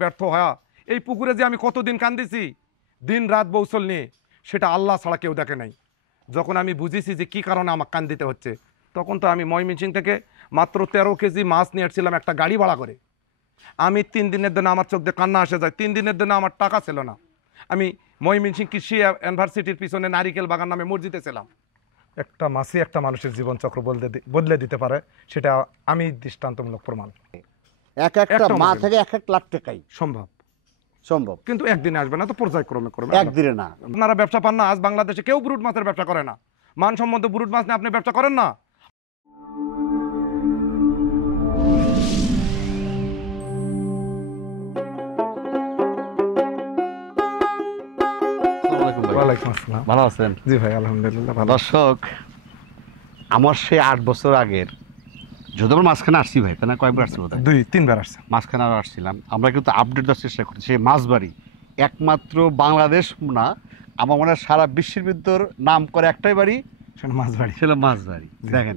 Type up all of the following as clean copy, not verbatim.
ব্যর্থ হওয়া এই পুকুরে যে আমি কতদিন কান্দিছি দিন রাত বৌসল নিয়ে, সেটা আল্লাহ ছাড়া কেউ দেখে নাই। যখন আমি বুঝেছি যে কি কারণে আমাকে কান্দিতে হচ্ছে, তখন তো আমি ময়মনসিং থেকে মাত্র 13 কেজি মাছ নিয়ে আসছিলাম একটা গাড়ি ভাড়া করে। আমি 3 দিনের জন্য আমার চোখ দিয়ে কান্না আসে যায়। 3 দিনের জন্য আমার টাকা ছিল না। আমি ময়মনসিং কৃষি ইউনিভার্সিটির পিছনে নারিকেল বাগান নামে মসজিদে ছিলাম। একটা মাছই একটা মানুষের জীবনচক্র বদলে দিতে পারে, সেটা আমি দৃষ্টান্তমূলক প্রমাণ। এক একটা মা থেকে 1 লাখ টাকাই সম্ভব, সম্ভব, কিন্তু একদিনে আসবে না, তো পর্যায়ক্রমে করবে। একদিনে না। আপনারা ব্যবসা পান না? আজ বাংলাদেশে কেউ ব্রুড মাছের ব্যবসা করে না। মানসম্মত ব্রুড মাছ নিয়ে আপনি ব্যবসা করেন না। ভালো আছেন? জি ভাই, আলহামদুলিল্লাহ ভালো। দর্শক, আমার সেই 8 বছর আগের, যদি আমরা মাঝখানে আসছি ভাই, তাই না? কয়েকবার আসছি? 2-3 বার আসছে মাঝখানে আরও আসছিলাম। আমরা কিন্তু আপডেট দেওয়ার চেষ্টা করছি। সেই মাছবাড়ি একমাত্র বাংলাদেশ না, আমার মনে হয় সারা বিশ্বের ভিতর নাম করে একটাই বাড়ি, সেটা মাছবাড়ি। ছিল মাছবাড়ি। দেখেন,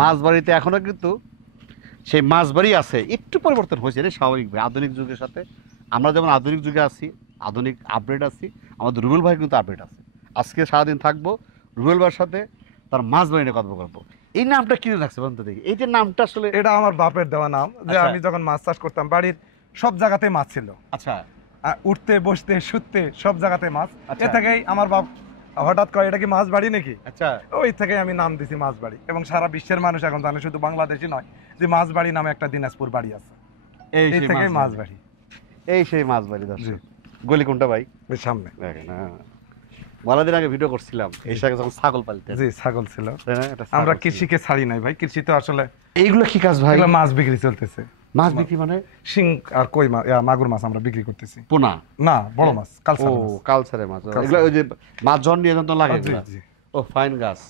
মাছবাড়িতে এখনো কিন্তু সেই মাছবাড়ি আছে। একটু পরিবর্তন হয়েছে রে, স্বাভাবিকভাবে আধুনিক যুগের সাথে। আমরা যেমন আধুনিক যুগে আছি, আধুনিক আপডেট আছি, আমাদের রুবেল ভাই কিন্তু আপডেট আছে। আজকে সারাদিন থাকবো রুবেল ভাইয়ের সাথে, তার মাছবাড়ি নিয়ে কথা বলবো। এই নামটা কি রাখছে বলতে দেখি, এই যে নামটা আসলে? এটা আমার বাপের দেওয়া নাম। যে আমি যখন মাছ চাষ করতাম, বাড়ির সব জায়গাতেই মাছ ছিল। আচ্ছা, উঠতে বসতে শুতে সব জায়গাতে মাছ। এ থেকেই আমার বাপ হঠাৎ করে এটা কি মাছ বাড়ি নাকি, আচ্ছা, ওই থেকে আমি নাম দিছি মাছবাড়ি। এবং সারা বিশ্বের মানুষ এখন জানে, শুধু বাংলাদেশি নয়, যে মাছবাড়ি নামে একটা দিনাজপুর বাড়ি আছে। এই থেকে মাছবাড়ি। এই সেই মাছবাড়ি। দর্শক, গলি কোনটা ভাই? সামনে। বলা দিন আগে ভিডিও করছিলাম, এই সাথে যখন ছাগল পালতে। জি, ছাগল ছিল। আমরা কৃষিকে ছাড়ি নাই ভাই। কৃষি তো আসলে এইগুলো কি কাজ ভাই? মাছ বিক্রি চলতেছে। মাছ বিক্রি মানে শিং আর কই মাছ, মাগুর মাছ আমরা বিক্রি করতেছি। পোনা না, বড় মাছ, কালচার। ও, কালচারের মাছ। এগুলো ওই যে মাছ জন নিয়ে যখন লাগে। ও, ফাইন গাছ।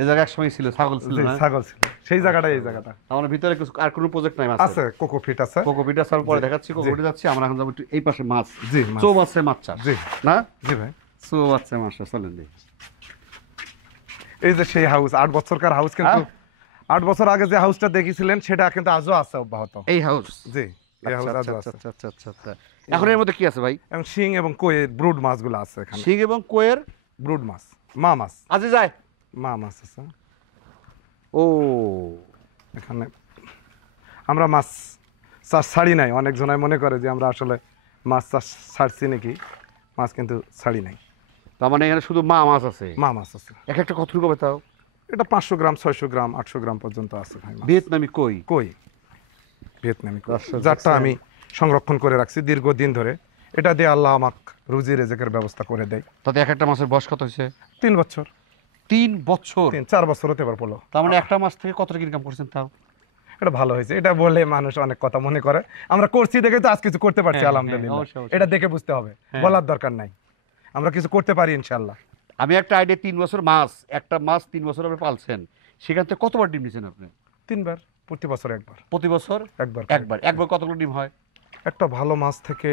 এই জায়গা এক সময় ছিল, ছাগল ছিল না? ছাগল ছিল সেই জায়গাটা। এই জায়গাটা আমার ভিতরে কিছু আর কোনো প্রজেক্ট নাই? মাছ আছে, কোকোপিট আছে। কোকোপিট আছে, পরে দেখাচ্ছি। কোকোপিট যাচ্ছি আমরা, এখন যাবো এই পাশে মাছ। জি, চৌ মাছের মাছ চাষ। জি না? জি ভাই, চৌ মাছের মাছ চলেন দেখি। এই যে সেই হাউস, 8 বছরকার হাউস। কিন্তু 8 বছর আগে যে হাউসটা দেখেছিলেন, সেটা কিন্তু আজও আছে অব্যাহত। এই হাউস? জি, এই হাউস আজও আছে। আচ্ছা আচ্ছা আচ্ছা। এখন এর মধ্যে কি আছে ভাই? এবং শিং এবং কোয়ের ব্রুড মাছগুলো আছে এখানে। শিং এবং কোয়ের ব্রুড মাছ, মা মাছ। আজে যায় মা মাছ আছে। ও, এখানে আমরা মাছ চাষ ছাড়ি নাই। অনেকজনাই মনে করে যে আমরা আসলে মাছ চাষ ছাড়ছি নাকি। মাছ কিন্তু ছাড়ি নাই। তার মানে এখানে শুধু মা মাছ আছে? মা মাছ আছে। এক একটা কত রকমের তাও? এটা 500 গ্রাম, 600 গ্রাম, 800 গ্রাম পর্যন্ত আছে ভাই। ভিয়েতনামি কই? কই ভিয়েতনামি, যারটা আমি সংরক্ষণ করে রাখছি দীর্ঘদিন ধরে। এটা দিয়ে আল্লাহ আমাকে রুজি রেজেকের ব্যবস্থা করে দেয়। তাতে এক একটা মাছের বয়স কত হয়েছে? 3 বছর। 3 বছর? 4 বছর হতে পারে পড়লো। তার মানে একটা মাছ থেকে কত টাকা ইনকাম করছেন তাও? এটা ভালো হয়েছে। এটা বলে মানুষ অনেক কথা মনে করে। আমরা করছি দেখে তো আজ কিছু করতে পারছি, আলহামদুলিল্লাহ। এটা দেখে বুঝতে হবে, বলার দরকার নাই। আমরা কিছু করতে পারি ইনশাআল্লাহ। আমি একটা আইডিয়া, 3 বছর মাছ, একটা মাছ 3 বছর আপনি পালছেন, সেখান থেকে কতবার ডিম নিয়েছেন আপনি? 3 বার, প্রতি বছর একবার। প্রতি বছর একবার। একবার কতগুলো ডিম হয়? একটা ভালো মাছ থেকে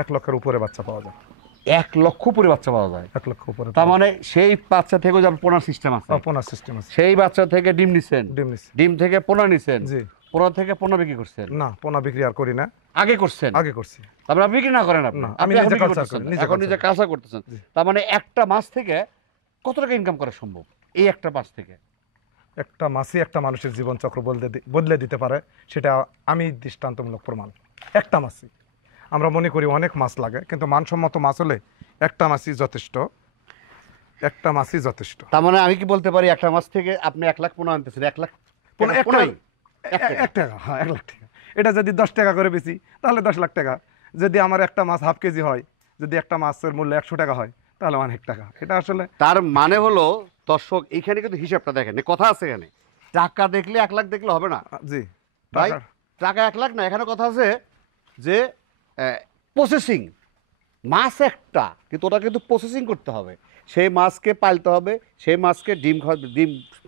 1 লক্ষের উপরে বাচ্চা পাওয়া যায়। 1 লক্ষ উপরে বাচ্চা পাওয়া যায়? 1 লক্ষ উপরে। তার মানে সেই বাচ্চা থেকে যে পোনা সিস্টেম আছে? পোনা সিস্টেম আছে। সেই বাচ্চা থেকে ডিম নিছেন? ডিম থেকে পোনা নিছেন? জি। পোনা থেকে পোনা বিক্রি করছেন? না, পোনা বিক্রি আর করি না। আগে করছেন? আগে করছি। তারপরে আপনি বিক্রি না করেন? আপনি আমি নিজে কাঁচা করতেছেন। তার মানে একটা মাছ থেকে কত টাকা ইনকাম করা সম্ভব? এই একটা মাছ থেকে? একটা মাছই একটা মানুষের জীবনচক্র বদলে দিতে পারে, সেটা আমি দৃষ্টান্তমূলক প্রমাণ। একটা মাছই। আমরা মনে করি অনেক মাছ লাগে, কিন্তু মানসম্মত মাছ হলে একটা মাছই যথেষ্ট। একটা মাছই যথেষ্ট। তার মানে আমি কি বলতে পারি, একটা মাছ থেকে আপনি 1 লাখ পোনা আনতেছেন? 1 লাখ পোনা? 1 টাকা। হ্যাঁ, 1 লাখ টাকা। এটা যদি 10 টাকা করে বেশি, তাহলে 10 লাখ টাকা। যদি আমার একটা মাছ হাফ কেজি হয়, যদি একটা মাছের মূল্য 100 টাকা হয়, তাহলে অনেক টাকা। এটা আসলে তার মানে হলো, দর্শক, এইখানে কিন্তু হিসাবটা দেখেন, কথা আছে এখানে। টাকা দেখলে 1 লাখ দেখলে হবে না। জি ভাই, টাকা 1 লাখ না, এখানে কথা আছে যে প্রসেসিং। মাছ একটা, কিন্তু ওটা কিন্তু প্রসেসিং করতে হবে। সেই মাছকে পালতে হবে, সেই মাছকে ডিম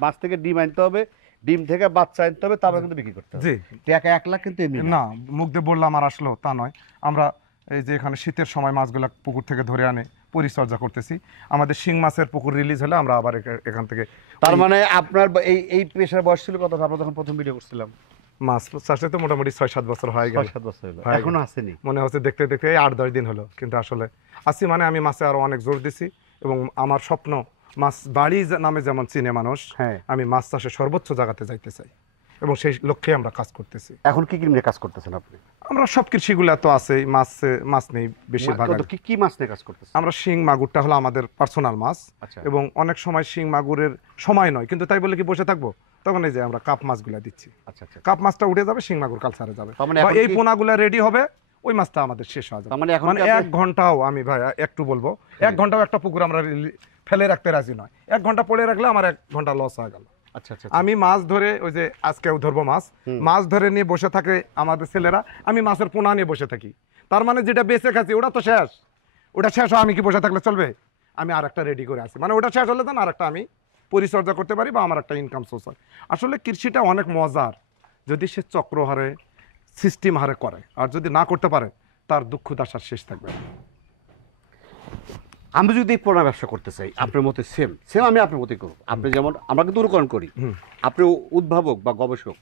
মাছ থেকে ডিম আনতে হবে, ডিম থেকে বাচ্চা আনতে হবে, তারপরে কিন্তু বিক্রি করতে হবে। টাকা 1 লাখ কিন্তু এমনি না। মুখ দিয়ে বললাম আর আসলো তা নয়। আমরা এই যে এখানে শীতের সময় মাছগুলো পুকুর থেকে ধরে আনে পরিচর্যা করতেছি। আমাদের শিং মাছের পুকুর রিলিজ হলে আমরা আবার এখান থেকে। তার মানে আপনার এই পেশার বয়স ছিল কত? আমরা যখন প্রথম ভিডিও করছিলাম মাছ চাষে তো মোটামুটি 6-7 বছর হয়ে গেল। 6-7 বছর হলো, হয়ে এখনো গেল। আসেনি? মনে হচ্ছে দেখতে দেখতে এই 8-10 দিন হলো, কিন্তু আসলে আসি মানে আমি মাছে আরো অনেক জোর দিছি এবং আমার স্বপ্ন মাছ বাড়ি নামে যেমন চিনে মানুষ, হ্যাঁ। আমি মাছ চাষে সর্বোচ্চ জায়গাতে যাইতে চাই এবং সেই লক্ষ্যে আমরা কাজ করতেছি। এখন কি কি নিয়ে কাজ করতেছেন আপনি? আমরা সব কৃষিগুলা তো আছেই, মাছ নেই বেশিরভাগ। কি মাছ নিয়ে কাজ করতেছেন? আমরা শিং মাগুরটা হলো আমাদের পার্সোনাল মাছ। আচ্ছা। এবং অনেক সময় শিং মাগুরের সময় নয়, কিন্তু তাই বলে কি বসে থাকবো? তখন এই যে আমরা কাপ মাছগুলা দিচ্ছি। আচ্ছা আচ্ছা। কাপ মাছটা উঠে যাবে, শিং মাগুর কালচারে যাবে, তার মানে বা এখন এই কি- পোনাগুলা রেডি হবে, ওই মাছটা আমাদের শেষ হয়ে যাবে। তার মানে এখন মানে কি আপনি- 1 ঘন্টাও আমি ভাই একটু বলবো, 1 ঘন্টাও একটা পুকুর আমরা ফেলে রাখতে রাজি নয়। 1 ঘন্টা পড়ে রাখলে আমার 1 ঘন্টা লস হয়ে গেল। আচ্ছা আচ্ছা। আমি মাছ ধরে ওই যে আজকেও ধরবো মাছ ধরে নিয়ে বসে থাকে আমাদের ছেলেরা, আমি মাছের পোনা নিয়ে বসে থাকি। তার মানে যেটা বেঁচে খাচ্ছি ওটা তো শেষ, ওটা শেষ হয় আমি কি বসে থাকলে চলবে? আমি আর একটা রেডি করে আছি, মানে ওটা শেষ হলে তখন আর একটা আমি পরিচর্যা করতে পারি বা আমার একটা ইনকাম সোর্স হয়। আসলে কৃষিটা অনেক মজার যদি সে চক্র হারে সিস্টেম হারে করে, আর যদি না করতে পারে তার দুঃখ দাসার শেষ থাকবে না। আমি যদি এই পোনা ব্যবসা করতে চাই আপনার মতে সেম আমি আপনার মতে করব। আপনি যেমন আমরা কিন্তু অনুকরণ করি, আপনি উদ্ভাবক বা গবেষক,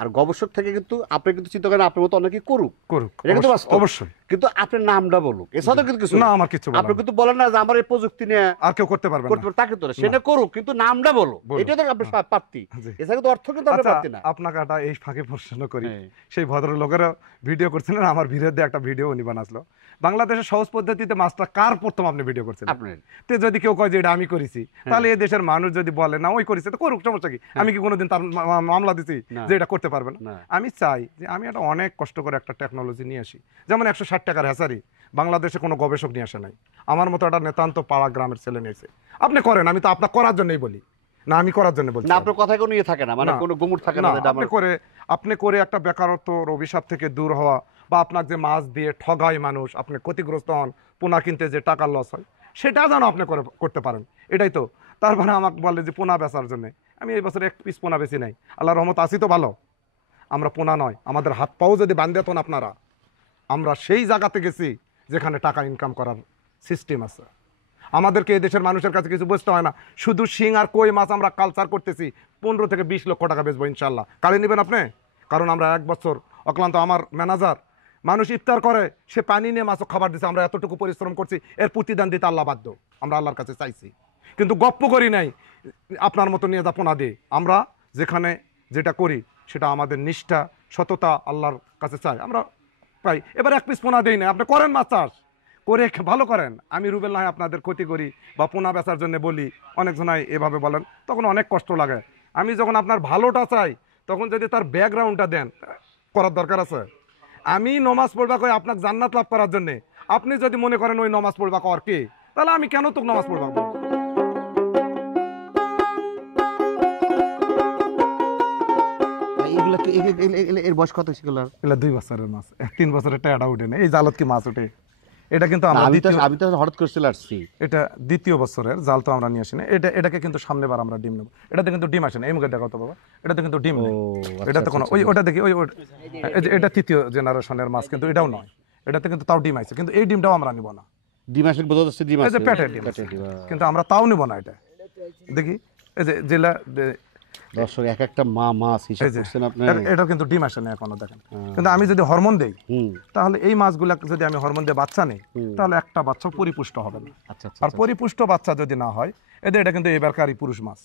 আর গবেষক থেকে কিন্তু আপনি কিন্তু চিন্তা করেন আপনার মতো অনেকে করুক, এটা কিন্তু বাস্তব। অবশ্যই। কিন্তু আপনার নামটা বলুক, এছাড়া কিন্তু কিছু না, আমার কিছু বলার আপনি নেই। কিন্তু বলেন না যে আমার এই প্রযুক্তি নিয়ে আর কেউ করতে পারবে করতে না। পারে, তাকে তো সেটা করুক, কিন্তু নামটা বলো, বলুক। এটা তো আপনার প্রাপ্তি। জি। এছাড়া কিন্তু অর্থ কিন্তু আপনার আচ্ছা, প্রাপ্তি না। আপনাকে একটা এই ফাঁকে প্রশ্ন করি, হ্যাঁ। সেই ভদ্রলোকেরা ভিডিও করছিলেন, আমার বিরুদ্ধে একটা ভিডিও উনি বানাসলো, বাংলাদেশের সহজ পদ্ধতিতে মাছটা কার প্রথম আপনি ভিডিও করছিলেন? আপনার তো যদি কেউ কয় যে এটা আমি করেছি, তাহলে এই দেশের মানুষ যদি বলে না ওই করেছে তো করুক, সমস্যা কি? আমি কি কোনোদিন তার মামলা দিছি না। যে এটা করতে পারবে না? না। আমি চাই যে আমি একটা অনেক কষ্ট করে একটা টেকনোলজি নিয়ে আসি, যেমন 160 টাকার হ্যাচারি বাংলাদেশে কোনো গবেষক নিয়ে আসে নাই, আমার মতো একটা নেতান্ত পাড়া গ্রামের ছেলে নিয়েছে। আপনি করেন, আমি তো আপনার করার জন্যই বলি না, আমি করার জন্য বলছি না, আপনার কথায় কোনো ইয়ে থাকে না, মানে না। কোনো গুমুট থাকে না না, যেটা আপনি আমার- করে একটা বেকারত্বর অভিশাপ থেকে দূর হওয়া, বা আপনার যে মাছ দিয়ে ঠগায় মানুষ, আপনি ক্ষতিগ্রস্ত হন, পোনা কিনতে যে টাকা লস হয়, সেটা যেন আপনি করতে পারেন, এটাই তো। তারপরে আমাকে বলে যে পোনা বেচার জন্য, আমি এই বছর 1 পিস পোনা বেশি নাই, আল্লাহ রহমত আসি তো ভালো। আমরা পোনা নয়, আমাদের হাত পাও যদি বান্ধে তো আপনারা, আমরা সেই জায়গাতে গেছি যেখানে টাকা ইনকাম করার সিস্টেম আছে। আমাদেরকে এই দেশের মানুষের কাছে কিছু বুঝতে হয় না, শুধু শিং আর কই মাছ আমরা কালচার করতেছি, 15 থেকে 20 লক্ষ টাকা বেচবো ইনশাল্লাহ। কালি নেবেন আপনি? কারণ আমরা 1 বছর অক্লান্ত, আমার ম্যানেজার, মানুষ ইফতার করে সে পানি নিয়ে মাছও খাবার দিচ্ছে, আমরা এতটুকু পরিশ্রম করছি, এর প্রতিদান দিতে আল্লাহ বাধ্য, আমরা আল্লাহর কাছে চাইছি, কিন্তু গপ্প করি নাই আপনার মতো নিয়ে যাপনা দিয়ে। আমরা যেখানে যেটা করি সেটা আমাদের নিষ্ঠা, সততা আল্লাহর কাছে চাই, আমরা পাই। এবার 1 পিস পোনা দেই না, আপনি করেন মাছ চাষ করে ভালো করেন, আমি রুবেল নাই আপনাদের ক্ষতি করি বা পোনা বেচার জন্য বলি, অনেকজনাই এভাবে বলেন, তখন অনেক কষ্ট লাগে। আমি যখন আপনার ভালোটা চাই তখন যদি তার ব্যাকগ্রাউন্ডটা দেন, করার দরকার আছে। আমি নমাজ পড়বা কই আপনাকে জান্নাত লাভ করার জন্য, আপনি যদি মনে করেন ওই নমাজ পড়বা কর কে, তাহলে আমি কেন তোকে নমাজ পড়বা বলবো? এগুলা কি এর বয়স কত সেগুলার? এগুলা 2 বছরের মাছ, 3 বছরের টায়াটা উঠে না, এই জালত কি মাছ ওঠে? এটা কিন্তু আমরা আমি তো হঠাৎ করে চলে আসছি। এটা 2য় বছরের জাল, তো আমরা নিয়ে আসি না। এটাকে কিন্তু সামনেবার আমরা ডিম নেবো, এটাতে কিন্তু ডিম আসে না, এই মুখে দেখো তো বাবা, এটাতে কিন্তু ডিম নেই। এটাতে কোনো ওটা দেখি এই যে এটা 3য় জেনারেশনের মাছ, কিন্তু এটাও নয়, এটাতে কিন্তু তাও ডিম আছে, কিন্তু এই ডিমটাও আমরা নিব না। ডিম আসলে বোঝা যাচ্ছে ডিম এই আছে, যে পেটের ডিম আছে, কিন্তু আমরা তাও নিব না। এটা দেখি, এই যে জেলা দর্শক এক একটা মাছ হিসাব এই যে করছেন আপনি। এটাও কিন্তু ডিম আসে না এখনো, দেখেন। কিন্তু আমি যদি হরমোন দেই, তাহলে এই মাছগুলা যদি আমি হরমোন দিয়ে বাচ্চা নেই, তাহলে একটা বাচ্চা পরিপুষ্ট হবে না। আচ্ছা আচ্ছা। আর পরিপুষ্ট বাচ্চা যদি না হয়, এটা কিন্তু এবারকারই পুরুষ মাছ,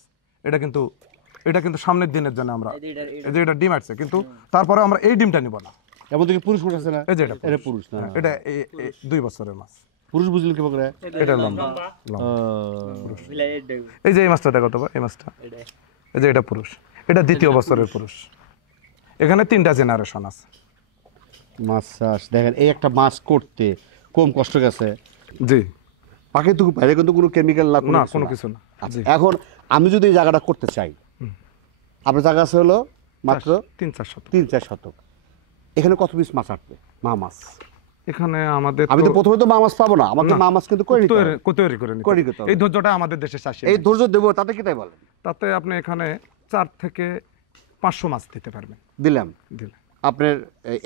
এটা কিন্তু সামনের দিনের জন্য আমরা, এই যে এটা ডিম আসছে, কিন্তু তারপরে আমরা এই ডিমটা নিব না। এমন থেকে পুরুষ আছে না? এই যে এটা পুরুষ না, এটা 2 বছরের মাছ। পুরুষ বুঝলেন কি বলে? এটা লম্বা। এই যে এই মাছটা দেখো তো, এই মাছটা, এই যে এটা পুরুষ, এটা 2য় বছরের পুরুষ। এখানে 3টা জেনারেশন আছে। মাছ চাষ দেখেন, এই একটা মাছ করতে কম কষ্ট গেছে। জি, প্রাকৃতিক বাইরে কিন্তু কোনো কেমিক্যাল না, কোনো কিছু না। আচ্ছা, এখন আমি যদি এই জায়গাটা করতে চাই, আপনার জায়গা আছে হলো মাত্র 3-4 শতক। 3-4 শতক, এখানে কত পিস মাছ আসবে? মাছ এখানে আমাদের আমি তো প্রথমে তো মাছ পাবো না, আমাকে মাছ কিন্তু করে নিতে হবে। তৈরি করে নিতে করে হবে। নিতে হবে। এই ধৈর্যটা আমাদের দেশে চাষি এই ধৈর্য দেবো, তাতে কি তাই বলেন? তাতে আপনি এখানে 4 থেকে 500 মাছ দিতে পারবেন। দিলাম দিলে আপনার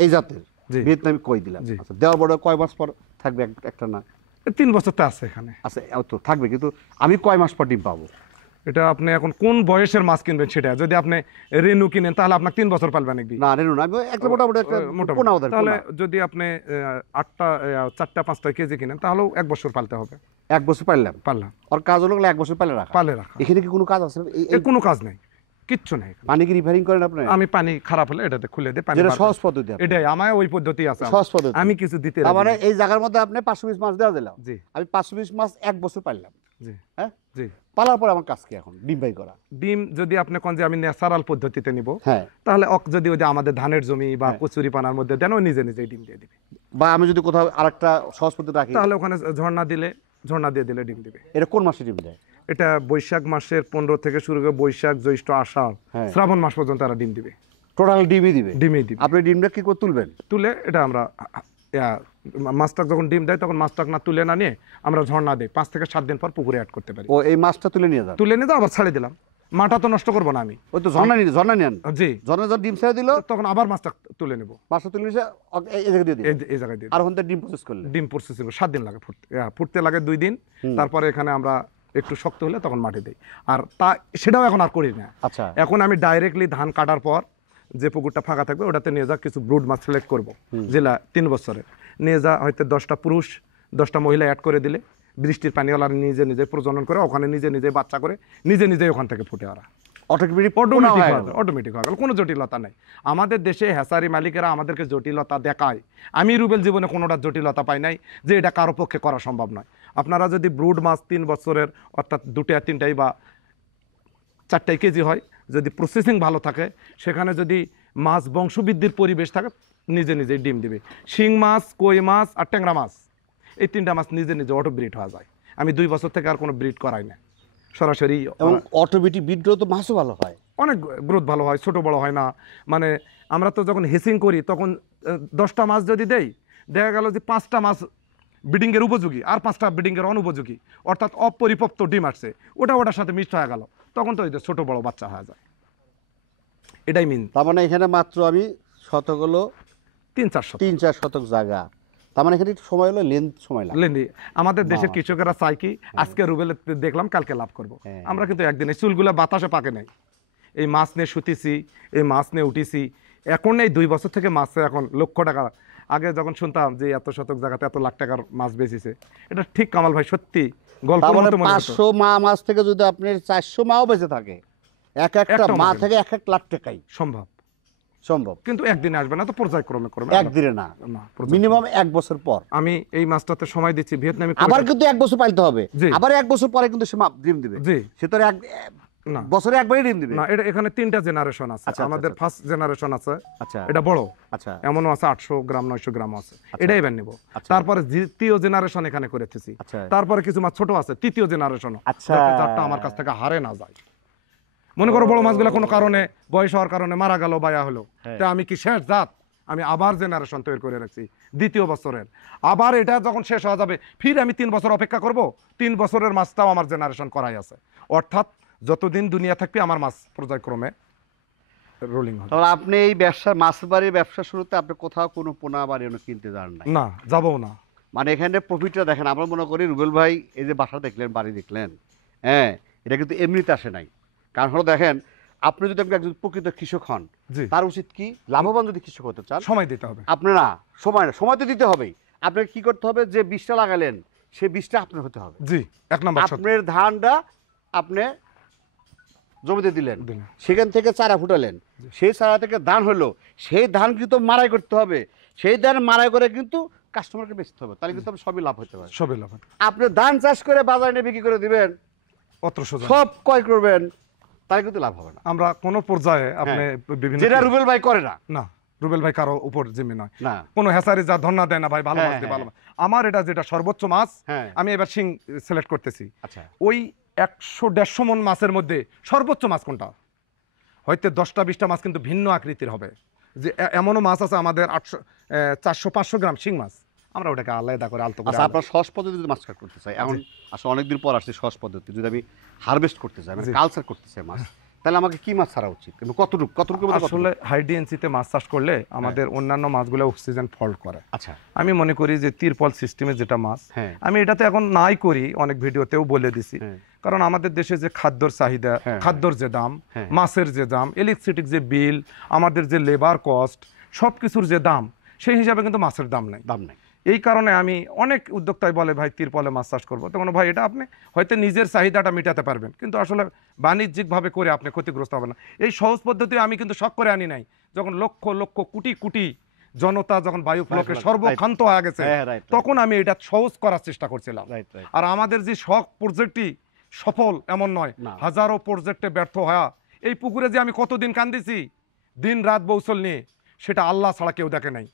এই জাতের জি। ভিয়েতনামি কই দিলাম। জি। আচ্ছা, দেওয়ার পরে কয় মাস পর থাকবে একটা না? 3 বছর তো আছে এখানে। আচ্ছা, তো থাকবে, কিন্তু আমি কয় মাস পর ডিম পাবো? এটা আপনি এখন কোন বয়সের মাছ কিনবেন সেটা, যদি আপনি রেনু কিনেন তাহলে আপনার 3 বছর পালবেন নাকি? না রেনু না, আমি একটা মোটামুটি একটা পোনা ওদের তাহলে যদি আপনি 8টা 4টা 5টা কেজি কিনেন তাহলেও 1 বছর পালতে হবে। 1 বছর পারলাম আর কাজ হলো 1 বছর পালে রাখা। এখানে কি কোনো কাজ আছে? এর কোনো কাজ নেই, কিচ্ছু নেই। পানি কি রিফারিং করেন আপনি? আমি পানি খারাপ হলে এটাতে খুলে দিই, পানি যেটা সহজ পদ্ধতি, এটাই আমার ওই পদ্ধতি আছে, সহজ পদ্ধতি। আমি কিছু দিতে তার মানে এই জায়গার মধ্যে আপনি 520 মাছ দেওয়া দিলাম, জি আমি 520 মাছ 1 বছর পাইলাম, জি হ্যাঁ জি। পালার পরে আমার কাজ কি এখন? ডিম বাই করা। ডিম যদি আপনি কোন যে আমি ন্যাচারাল পদ্ধতিতে নিব, হ্যাঁ, তাহলে যদি ওই যে আমাদের ধানের জমি বা কচুরি পানার মধ্যে দেন, ও নিজে নিজেই ডিম দিয়ে দিবে। বা আমি যদি কোথাও আরেকটা সহজ পদ্ধতি রাখি, তাহলে ওখানে ঝর্ণা দিয়ে দিলে ডিম দিবে। এটা কোন মাসে ডিম দেয়? এটা বৈশাখ মাসের 15 থেকে শুরু করে বৈশাখ, জ্যৈষ্ঠ, আষাঢ়, শ্রাবণ মাস পর্যন্ত তারা ডিম দিবে। টোটাল ডিমই দিবে? ডিমই দিবে। আপনি ডিমটা কি করে তুলবেন? তুলে এটা আমরা মাছটা যখন ডিম দেয় তখন মাছটা না তুলে না নিয়ে আমরা ঝর্ণা দিই, 5 থেকে 7 দিন পর পুকুরে অ্যাড করতে পারি। ও এই মাছটা তুলে নিয়ে যান? তুলে নিয়ে আবার ছেড়ে দিলাম, মাটা তো নষ্ট করবো না আমি। ওই তো ঝর্ণা নেন? জি, ঝর্ণা যখন ডিম ছেড়ে দিল তখন আবার মাছটা তুলে নেব। মাছটা তুলে নিয়ে এই জায়গায় দিয়ে দিই, এই জায়গায় দিয়ে। আর ওখানে ডিম প্রসেস করলে? ডিম প্রসেসিং 7 দিন লাগে ফুটতে লাগে 2 দিন। তারপরে এখানে আমরা একটু শক্ত হলে তখন মাটি দেই। আর সেটাও এখন আর করি না। আচ্ছা, এখন আমি ডাইরেক্টলি ধান কাটার পর যে পুকুরটা ফাঁকা থাকবে ওটাতে নিয়ে যা কিছু ব্রুড মাছ সিলেক্ট করবো, যেটা 3 বছরের নিয়ে যা হয়তো 10টা পুরুষ 10টা মহিলা অ্যাড করে দিলে বৃষ্টির পানিওয়ালা নিজে নিজে প্রজনন করে ওখানে নিজে নিজে বাচ্চা করে নিজে ওখান থেকে ফুটে ওরা অটোমেটিক হয়ে গেল, কোনো জটিলতা নাই। আমাদের দেশে হ্যাচারি মালিকেরা আমাদেরকে জটিলতা দেখায়, আমি রুবেল জীবনে কোনোটা জটিলতা পাই নাই যে এটা কারো পক্ষে করা সম্ভব নয়। আপনারা যদি ব্রুড মাছ 3 বছরের অর্থাৎ 2টা 3টাই বা 4টাই কেজি হয়, যদি প্রসেসিং ভালো থাকে, সেখানে যদি মাছ বংশবৃদ্ধির পরিবেশ থাকে, নিজে নিজেই ডিম দিবে। শিং মাছ, কই মাছ আর ট্যাংরা মাছ, এই 3টা মাছ নিজে নিজে অটো ব্রিড হয়ে যায়। আমি 2 বছর থেকে আর কোনো ব্রিড করাই না, সরাসরি। এবং অটোমেটিক ব্রিড তো মাছও ভালো হয়, অনেক গ্রোথ ভালো হয়, ছোট বড় হয় না। মানে আমরা তো যখন হেসিং করি তখন 10টা মাছ যদি দেই, দেখা গেল যে 5টা মাছ ব্রিডিংয়ের উপযোগী আর 5টা ব্রিডিংয়ের অনুপযোগী, অর্থাৎ অপরিপক্ত ডিম আসছে, ওটার সাথে মিক্সড হয়ে গেল, তখন তো ওই যে ছোট বড় বাচ্চা হয়ে যায়। এটাই মিন। তার মানে এখানে মাত্র আমি শতক হলো 3-4 শতক জায়গা, তার মানে এখানে সময় হলো সময় লাগে। আমাদের দেশের কৃষকেরা চাই কি আজকে রুবেল দেখলাম কালকে লাভ করব। আমরা কিন্তু একদিনে চুলগুলা বাতাসে পাকে নাই, এই মাছ নিয়ে শুতেছি, এই মাছ নিয়ে উঠেছি। এখন এই 2 বছর থেকে মাছ এখন লক্ষ টাকা। আগে যখন শুনতাম যে এত শতক জায়গাতে এত লাখ টাকার মাছ বেচেছে, এটা ঠিক কামাল ভাই, সত্যি গল্প। 500 মা মাছ থেকে যদি আপনার 400 মাও বেঁচে থাকে, এক একটা মা থেকে 1 লাখ টাকাই সম্ভব। কিন্তু একদিনে আসবে না, তো পর্যায়ক্রমে করবে, একদিনে না, মিনিমাম 1 বছর পর। আমি এই মাছটাতে সময় দিচ্ছি ভিয়েতনামে, আবার কিন্তু 1 বছর পালতে হবে, আবার 1 বছর পরে কিন্তু সে ডিম দিবে। সে তো বছরে একবারই ডিম দিবে না। এটা এখানে 3টা জেনারেশন আছে। আমাদের ফার্স্ট জেনারেশন আছে, এটা বড়, এমনও আছে 800 গ্রাম 900 গ্রাম আছে, এটাই এবার নিব। তারপরে দ্বিতীয় জেনারেশন এখানে করেছি, তারপরে কিছু মাছ ছোট আছে, তৃতীয় জেনারেশন, যারটা আমার কাছ থেকে হারে না যায়। মনে করো বড় মাছগুলো কোনো কারণে বয়স হওয়ার কারণে মারা গেল, বায়া হলো, তা আমি কি শেষ জাত? আমি আবার জেনারেশন তৈরি করে রাখছি 2য় বছরের। আবার এটা যখন শেষ হয়ে যাবে, ফির আমি 3 বছর অপেক্ষা করব, 3 বছরের মাছটাও আমার জেনারেশন করাই আছে। অর্থাৎ যতদিন দুনিয়া থাকবে আমার মাছ পর্যায়ক্রমে রোলিং হবে। তাহলে আপনি এই ব্যবসা, মাছ বাড়ির ব্যবসা শুরুতে আপনি কোথাও কোনো পোনা বাড়ি কিনতে যান না, যাবো না। মানে এখানে প্রফিটটা দেখেন। আমরা মনে করি রুবেল ভাই এই যে বাসা দেখলেন, বাড়ি দেখলেন, হ্যাঁ, এটা কিন্তু এমনিতে আসে নাই। কারণ হলো দেখেন, আপনি যদি একজন প্রকৃত কৃষক হন, তার উচিত কি, লাভবান যদি কৃষক হতে চান, সময় দিতে হবে। আপনার না সময় তো দিতে হবেই। আপনাকে কি করতে হবে, যে বীজটা লাগালেন সেই বীজটা আপনার হতে হবে। জি, 1 নম্বর। আপনার ধানটা আপনি জমিতে দিলেন, সেখান থেকে চারা ফুটালেন, সেই চারা থেকে ধান হলো, সেই ধান কিন্তু মাড়াই করতে হবে, সেই ধান মাড়াই করে কিন্তু কাস্টমারকে বেচতে হবে, তাহলে কিন্তু সবই লাভ হতে পারে। সবই লাভ। আপনি ধান চাষ করে বাজারে নিয়ে বিক্রি করে দিবেন, সব ক্রয় করবেন, তাই কিন্তু লাভ হবে না। আমরা কোন পর্যায়ে আপনি বিভিন্ন, যেটা রুবেল ভাই করে না। না, রুবেল ভাই কারো উপর জিম্মি নয়, কোনো হ্যাচারি যা ধন্না দেয় না ভাই, ভালো মাছ দিয়ে ভালো। আমার এটা যেটা সর্বোচ্চ মাছ, আমি এবার শিং সিলেক্ট করতেছি। ওই 100-150 মন মাছের মধ্যে সর্বোচ্চ মাছ কোনটা? হয়তো 10টা-20টা মাছ কিন্তু ভিন্ন আকৃতির হবে। যে এমনও মাছ আছে আমাদের 400-500 গ্রাম শিং মাছ, আমরা ওটাকে আলাদা করে আলতো করে। আপনার সহজ পদ্ধতিতে মাছ কাট করতে চাই, এখন আসলে অনেকদিন পর আসছে সহজ পদ্ধতি। যদি আমি হারভেস্ট করতে চাই, মানে কালচার করতে চাই মাছ, তাহলে আমাকে কি মাছ ছাড়া উচিত, কতটুকু? আসলে হাই ডিএনসিতে মাছ চাষ করলে আমাদের অন্যান্য মাছগুলো অক্সিজেন ফল্ট করে। আচ্ছা, আমি মনে করি যে তিরপল সিস্টেমে যেটা মাছ, আমি এটাতে এখন নাই করি, অনেক ভিডিওতেও বলে দিছি, কারণ আমাদের দেশে যে খাদ্যর চাহিদা, হ্যাঁ, খাদ্যর যে দাম, হ্যাঁ। মাছের যে দাম, ইলেকট্রিসিটির যে বিল, আমাদের যে লেবার কস্ট, সব কিছুর যে দাম, সেই হিসাবে কিন্তু মাছের দাম নেই। দাম নাই। এই কারণে আমি অনেক উদ্যোক্তাই বলে ভাই তিরপলে মাছ চাষ করবো, তখন ভাই এটা আপনি হয়তো নিজের চাহিদাটা মেটাতে পারবেন, কিন্তু আসলে বাণিজ্যিকভাবে করে আপনি ক্ষতিগ্রস্ত হবেন না। এই সহজ পদ্ধতি আমি কিন্তু শখ করে আনি নাই। যখন লক্ষ লক্ষ কোটি কোটি জনতা যখন বায়ুফলকে Right, সর্বক্ষান্ত হয়ে গেছে, হ্যাঁ, right, right. তখন আমি এটা সহজ করার চেষ্টা করছিলাম। Right, right. আর আমাদের যে শখ প্রজেক্টটি সফল এমন নয়, না। হাজারো প্রজেক্টে ব্যর্থ হওয়া। এই পুকুরে যে আমি কতদিন কান্দিছি দিন রাত বৌসল নিয়ে, সেটা আল্লাহ ছাড়া কেউ দেখে নাই।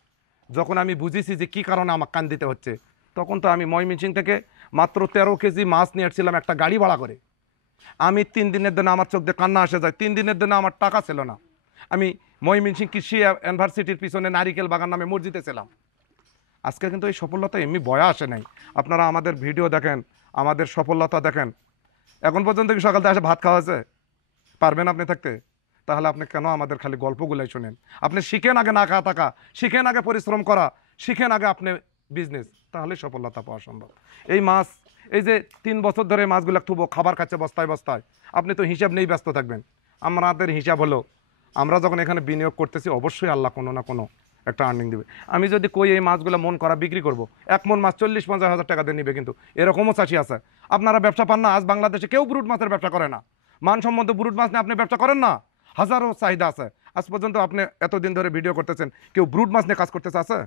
যখন আমি বুঝেছি যে কি কারণে আমার কান্দিতে হচ্ছে, তখন তো আমি ময়মনসিংহ থেকে মাত্র 13 কেজি মাছ নিয়ে আসছিলাম একটা গাড়ি ভাড়া করে। আমি 3 দিনের জন্য আমার চোখ দিয়ে কান্না আসে যায়। 3 দিনের জন্য আমার টাকা ছিল না। আমি ময়মনসিংহ কৃষি ইউনিভার্সিটির পিছনে নারিকেল বাগান নামে মসজিদে ছিলাম। আজকে কিন্তু এই সফলতা এমনি বয়া আসে নাই। আপনারা আমাদের ভিডিও দেখেন, আমাদের সফলতা দেখেন। এখন পর্যন্ত কি সকাল থেকে এসে ভাত খাওয়া হয়েছে? পারবেন আপনি থাকতে? তাহলে আপনি কেন আমাদের খালি গল্পগুলাই শোনেন? আপনি শিখেন আগে না খাওয়া থাকা, শিখেন আগে পরিশ্রম করা, শিখেন আগে আপনি বিজনেস, তাহলে সফলতা পাওয়া সম্ভব। এই মাছ, এই যে 3 বছর ধরে মাছগুলো থুবো, খাবার খাচ্ছে বস্তায় বস্তায়, আপনি তো হিসাব নেই ব্যস্ত থাকবেন। আমাদের হিসাব হলো, আমরা যখন এখানে বিনিয়োগ করতেছি অবশ্যই আল্লাহ কোনো না কোনো একটা আর্নিং দিবে। আমি যদি কই এই মাছগুলো মন করা বিক্রি করব, 1 মন মাছ 40-50 হাজার টাকা দিয়ে নিবে, কিন্তু এরকমও চাষি আছে। আপনারা ব্যবসা পান না? আজ বাংলাদেশে কেউ ব্রুড মাছের ব্যবসা করে না। মানসম্মত ব্রুড মাছ নিয়ে আপনি ব্যবসা করেন না? হাজারো চাহিদা আছে। আজ পর্যন্ত আপনি এতদিন ধরে ভিডিও করতেছেন, কেউ ব্রুড মাছ নিয়ে কাজ করতেছে আছে?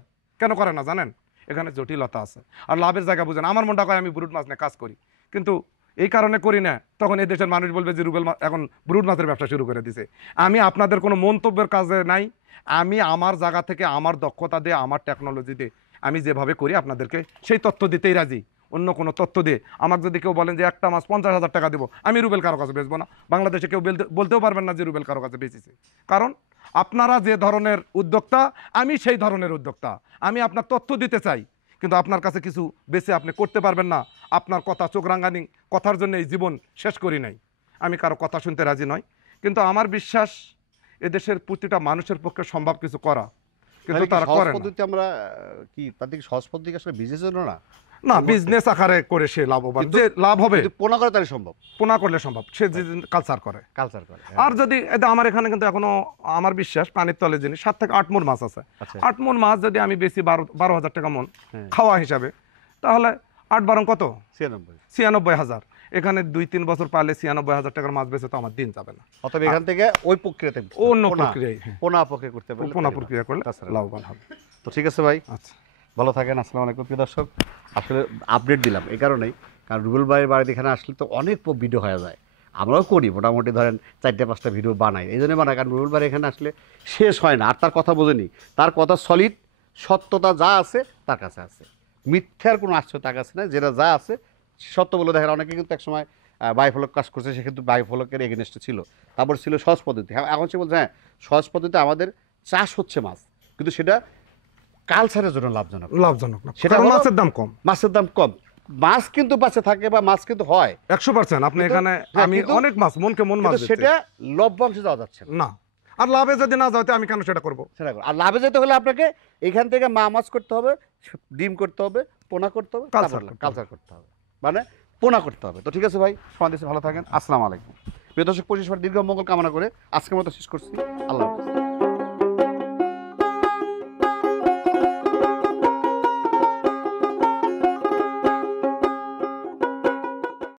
কেন করে না জানেন? এখানে জটিলতা আছে আর লাভের জায়গা বুঝেন। আমার মনটা কয় আমি ব্রুড মাছ নিয়ে কাজ করি, কিন্তু এই কারণে করি না, তখন এই দেশের মানুষ বলবে যে রুবেল এখন ব্রুড মাছের ব্যবসা শুরু করে দিছে। আমি আপনাদের কোনো মন্তব্যের কাজে নাই। আমি আমার জায়গা থেকে, আমার দক্ষতা দিয়ে, আমার টেকনোলজি দিয়ে আমি যেভাবে করি আপনাদেরকে সেই তথ্য দিতেই রাজি। অন্য কোনো তথ্য দিয়ে আমাকে যদি কেউ বলেন যে একটা মাছ 50,000 টাকা দেবো, আমি রুবেল কারো কাছে বেচবো না। বাংলাদেশে কেউ বলতেও পারবেন না যে রুবেল কারো কাছে বেচেছে। কারণ আপনারা যে ধরনের উদ্যোক্তা, আমি সেই ধরনের উদ্যোক্তা। আমি আপনার তথ্য দিতে চাই, কিন্তু আপনার কাছে কিছু বেছে আপনি করতে পারবেন না। আপনার কথা চোখ রাঙানি কথার জন্য এই জীবন শেষ করি নাই। আমি কারো কথা শুনতে রাজি নয়, কিন্তু আমার বিশ্বাস এদেশের প্রতিটা মানুষের পক্ষে সম্ভব কিছু করা, কিন্তু তারা করে না। পদ্ধতি আমরা কি তার থেকে সহজ পদ্ধতি আসলে বিজনেস জন্য না, না, বিজনেস আকারে করে সে লাভবান, যে লাভ হবে পোনা করে তাহলে সম্ভব, পোনা করলে সম্ভব। সে যে কালচার করে, কালচার করে। আর যদি এটা আমার এখানে কিন্তু এখনো আমার বিশ্বাস পানির তলে জিনিস 7 থেকে 8 মণ মাছ আছে। আচ্ছা। 8 মণ মাছ যদি আমি বেশি 12,000 টাকা মন হ্যাঁ। খাওয়া হিসাবে, তাহলে 8 12 কত? 96। 96,000। এখানে 2-3 বছর পালে 96,000 টাকার মাছ বেচে তো আমার দিন যাবে না। অতএব এখান থেকে ওই প্রক্রিয়াতে অন্য প্রক্রিয়ায়, পোনা প্রক্রিয়া করতে পারলে পোনা প্রক্রিয়া করলে তাছাড়া লাভবান হবে। তো ঠিক আছে ভাই, আচ্ছা, ভালো থাকেন। আসসালামু আলাইকুম প্রিয় দর্শক। আসলে আপডেট দিলাম এই কারণেই, কারণ রুবেল ভাইয়ের বাড়িতে এখানে আসলে তো অনেক ভিডিও হয়ে যায়। আমরাও করি মোটামুটি, ধরেন 4-5টা ভিডিও বানাই, এই জন্য বানাই কারণ রুবেল ভাই এখানে আসলে শেষ হয় না। আর তার কথা বোঝেনি, তার কথা সলিড, সত্যতা যা আছে তার কাছে আছে, মিথ্যার কোনো আশ্রয় তার কাছে না। যেটা যা আছে সত্য বলে দেখেন। অনেকে কিন্তু একসময় বায়ুফলক কাজ করছে, সে কিন্তু বায়ুফলকের এগেনস্টে ছিল। তারপর ছিল সহজ পদ্ধতি। হ্যাঁ, এখন সে বলছে হ্যাঁ সহজ পদ্ধতি আমাদের চাষ হচ্ছে মাছ, কিন্তু সেটা কালচারের জন্য লাভজনক না, সেটা কারণ হলো মাছের দাম কম। মাছের দাম কম, মাছ কিন্তু বাঁচে থাকে বা মাছ কিন্তু হয় 100%। আপনি কিন্তু- এখানে হ্যাঁ, আমি কিন্তু- অনেক মাছ মনকে মন মাছ কিন্তু বেচছি। সেটা লভ্যাংশে যাওয়া যাচ্ছে না। না, আর লাভে যদি না যাইতে আমি কেন সেটা করব? সেটা করো। আর লাভে যেতে হলে আপনাকে এখান থেকে মাছ করতে হবে, ডিম করতে হবে, পোনা করতে হবে, কালচার করতে হবে, মানে পোনা করতে হবে। তো ঠিক আছে ভাই, সমাজ ভালো থাকেন। আসসালামু আলাইকুম। প্রিয় দর্শক, 25 দীর্ঘ মঙ্গল কামনা করে আজকের মতো শেষ করছি। আল্লাহ হাফেজ।